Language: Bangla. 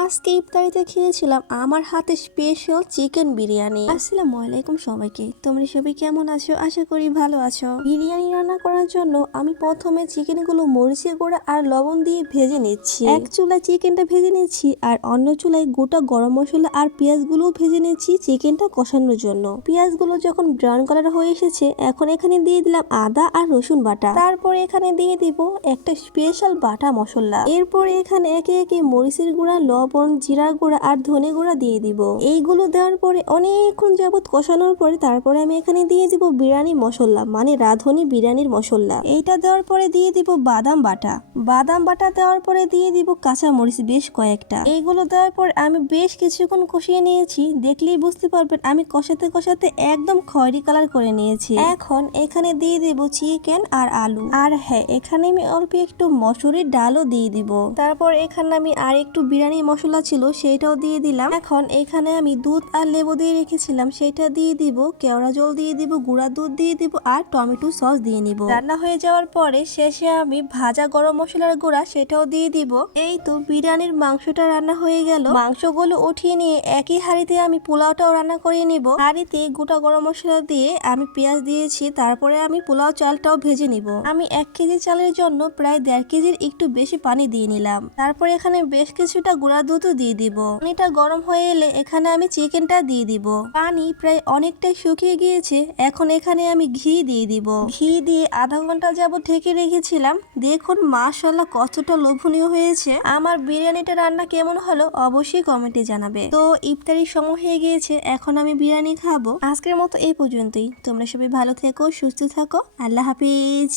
আজকে ইফতারিতে খেয়েছিলাম আমার হাতে স্পেশাল চিকেন বিরিয়ানি। আসসালামু আলাইকুম সবাইকে, তোমরা সবাই কেমন আছো? আশা করি ভালো আছো। বিরিয়ানি রান্না করার জন্য আমি প্রথমে চিকেনগুলো মরিচের গুঁড়া আর লবণ দিয়ে ভেজে নিচ্ছি। এক চুলায় চিকেনটা ভেজে নিচ্ছি আর অন্য চুলায় গোটা গরম মশলা আর পেঁয়াজগুলো ভেজে নিচ্ছি চিকেনটা কষানোর জন্য। পেঁয়াজগুলো যখন ব্রাউন কালার হয়ে এসেছে, এখন এখানে দিয়ে দিলাম আদা আর রসুন বাটা। তারপর এখানে দিয়ে দিব একটা স্পেশাল বাটা মশলা। এরপর এখানে একে একে মরিচের গুঁড়া, লবণ, জিরার গুঁড়া আর ধনে গুঁড়া দিয়ে দিব। এইগুলো দেওয়ার পরে অনেকক্ষণ যাবত কষানোর পরে তারপরে আমি এখানে দিয়ে দিব বিরিয়ানি মশলা, মানে রাঁধুনি বিরিয়ানির মশলা। এইটা দেওয়ার পরে দিয়ে দিব বাদাম বাটা। বাদাম বাটা দেওয়ার পরে দিয়ে দিব কাঁচা মরিচ বেশ কয়েকটা। এইগুলো দেওয়ার পর আমি বেশ কিছুক্ষণ কষিয়ে নিয়েছি। দেখলেই বুঝতে পারবেন আমি কষাতে কষাতে একদম খয়েরি কালার করে নিয়েছি। এখন এখানে দিয়ে দিব চিকেন আর আলু। আর হ্যাঁ, এখানে আমি অল্প একটু মসুরির ডালও দিয়ে দিব। তারপর এখানে আমি আর একটু বিরিয়ানি মশলা ছিল সেইটাও দিয়ে দিলাম। এখন এখানে আমি দুধ আর লেবু দিয়ে রেখেছিলাম সেটা দিয়ে দিব, কেওড়া জল দিয়ে দিব, গুঁড়া দুধ দিয়ে দিব আর টমেটো সস দিয়ে নিব। রান্না হয়ে যাওয়ার পরে শেষে আমি ভাজা গরম মশলার গুঁড়া সেটাও দিয়ে দিব। এই তো বিরিয়ানির মাংসটা রান্না হয়ে গেল। মাংসগুলো উঠিয়ে নিয়ে একই হাঁড়িতে আমি পোলাওটাও রান্না করে নিব। হাঁড়িতে গোটা গরম মশলা দিয়ে আমি পেঁয়াজ দিয়েছি, তারপরে আমি পোলাও চালটাও ভেজে নিব। আমি 1 কেজি চালের জন্য প্রায় 1.5 কেজির একটু বেশি পানি দিয়ে নিলাম। তারপরে এখানে বেশ কিছুটা গুঁড়া দুধও দিয়ে দিব। পানিটা গরম হয়ে এলে এখানে আমি চিকেনটা দিয়ে দিব। পানি প্রায় অনেকটাই শুকিয়ে গিয়েছে। এখন এখানে আমি ঘি দিয়ে দিব। ঘি দিয়ে আধা ঘন্টা যাবত ঢেকে রেখেছিলাম। দেখুন মাশাআল্লাহ কতটা লোভনীয় হয়েছে। আমার বিরিয়ানিটা রান্না কেমন হলো অবশ্যই কমেন্টে জানাবে। তো ইফতারির সময় হয়ে গিয়েছে, এখন আমি বিরিয়ানি খাবো। আজকের মতো এই পর্যন্তই। তোমরা সবাই ভালো থেকো, সুস্থ থাকো। আল্লাহ হাফিজ।